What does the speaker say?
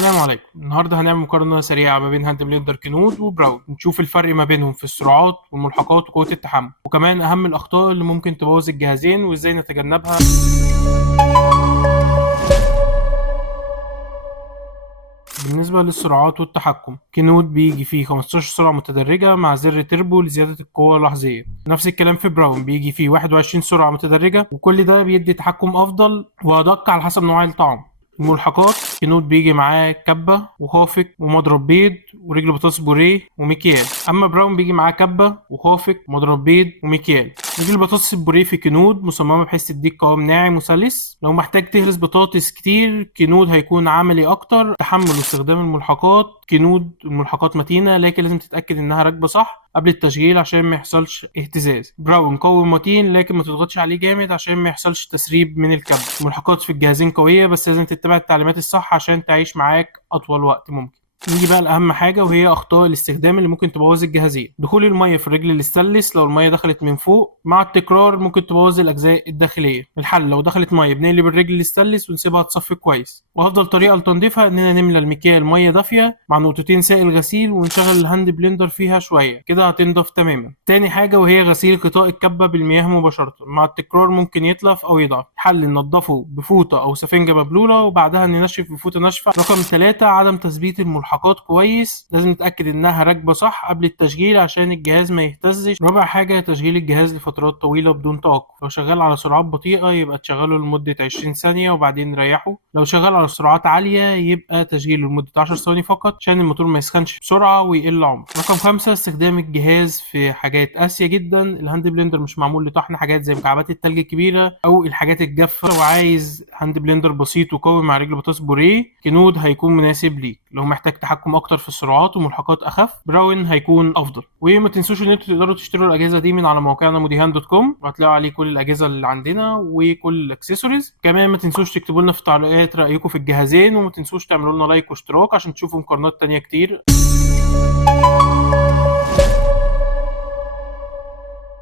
السلام عليكم. النهارده هنعمل مقارنة سريعة ما بين هاند بلندر كنود وبراون، نشوف الفرق ما بينهم في السرعات والملحقات وقوة التحمل، وكمان أهم الأخطاء اللي ممكن تبوظ الجهازين وإزاي نتجنبها. بالنسبة للسرعات والتحكم، كنود بيجي فيه 15 سرعة متدرجة مع زر تربو لزيادة القوة اللحظية. نفس الكلام في براون، بيجي فيه 21 سرعة متدرجة، وكل ده بيدي تحكم أفضل وأدق على حسب نوع الطعم. الملحقات، كنود بيجي معاه كبة وخافق ومضرب بيض ورجل بطاطس بوريه ومكيال، اما براون بيجي معاه كبة وخافق ومضرب بيض ومكيال. رجل البطاطس البوريه في كنود مصممة بحيث تديك قوام ناعم وسلس. لو محتاج تهرس بطاطس كتير، كنود هيكون عملي اكتر. تحمل واستخدام الملحقات، كنود الملحقات متينة لكن لازم تتأكد انها راكبة صح قبل التشغيل عشان ما يحصلش اهتزاز. براون قوي ومتين لكن ما تضغطش عليه جامد عشان ما يحصلش تسريب من الكابل. الملحقات في الجهازين قوية بس لازم تتبع التعليمات الصح عشان تعيش معاك اطول وقت ممكن. نيجي بقى لأهم حاجة وهي أخطاء الاستخدام اللي ممكن تبوظ الجهازين. دخول المية في الرجل الاستانلس، لو المية دخلت من فوق مع التكرار ممكن تبوظ الأجزاء الداخلية. الحل لو دخلت مية بنقلب الرجل الاستانلس ونسيبها تصفي كويس، وأفضل طريقة لتنظيفها إننا نملى المكيال مية دافية مع نقطتين سائل غسيل ونشغل الهاند بلندر فيها شوية، كده هتنضف تماما. تاني حاجة وهي غسيل غطاء الكبة بالمياه مباشرة، مع التكرار ممكن يتلف أو يضعف. الحل ننضفه بفوطة أو سفنجة مبلولة وبعدها ننشف بفوطة ناشفة. رقم 3، عدم تثبيت الملحقات كويس، لازم نتأكد إنها راكبة صح قبل التشغيل عشان الجهاز ما يهتزش. رابع حاجة تشغيل الجهاز لفترات طويلة بدون توقف. لو شغال على سرعات بطيئة يبقى تشغله لمدة 20 ثانية وبعدين نريحه. لو شغال على سرعات عالية يبقى تشغيله لمدة 10 ثواني فقط عشان الموتور ما يسخنش بسرعة ويقل عمره. رقم 5، استخدام الجهاز في حاجات قاسية جدا. الهاند بلندر مش معمول لطحن حاجات زي مكعبات التلج الكبيرة أو الحاجات الجافة. لو عايز هاند بلندر بسيط وقوي مع رجل بطاطس بوريه، كنود هيكون مناسب ليك. لو محتاج تحكم اكتر في السرعات وملحقات اخف، براون هيكون افضل. وما تنسوش ان انتوا تقدروا تشتروا الاجهزه دي من على موقعنا موديهان.com، وهتلاقوا عليه كل الاجهزه اللي عندنا وكل الاكسسوارز. كمان ما تنسوش تكتبوا لنا في التعليقات رايكم في الجهازين، وما تنسوش تعملوا لنا لايك واشتراك عشان تشوفوا مقارنات تانية كتير.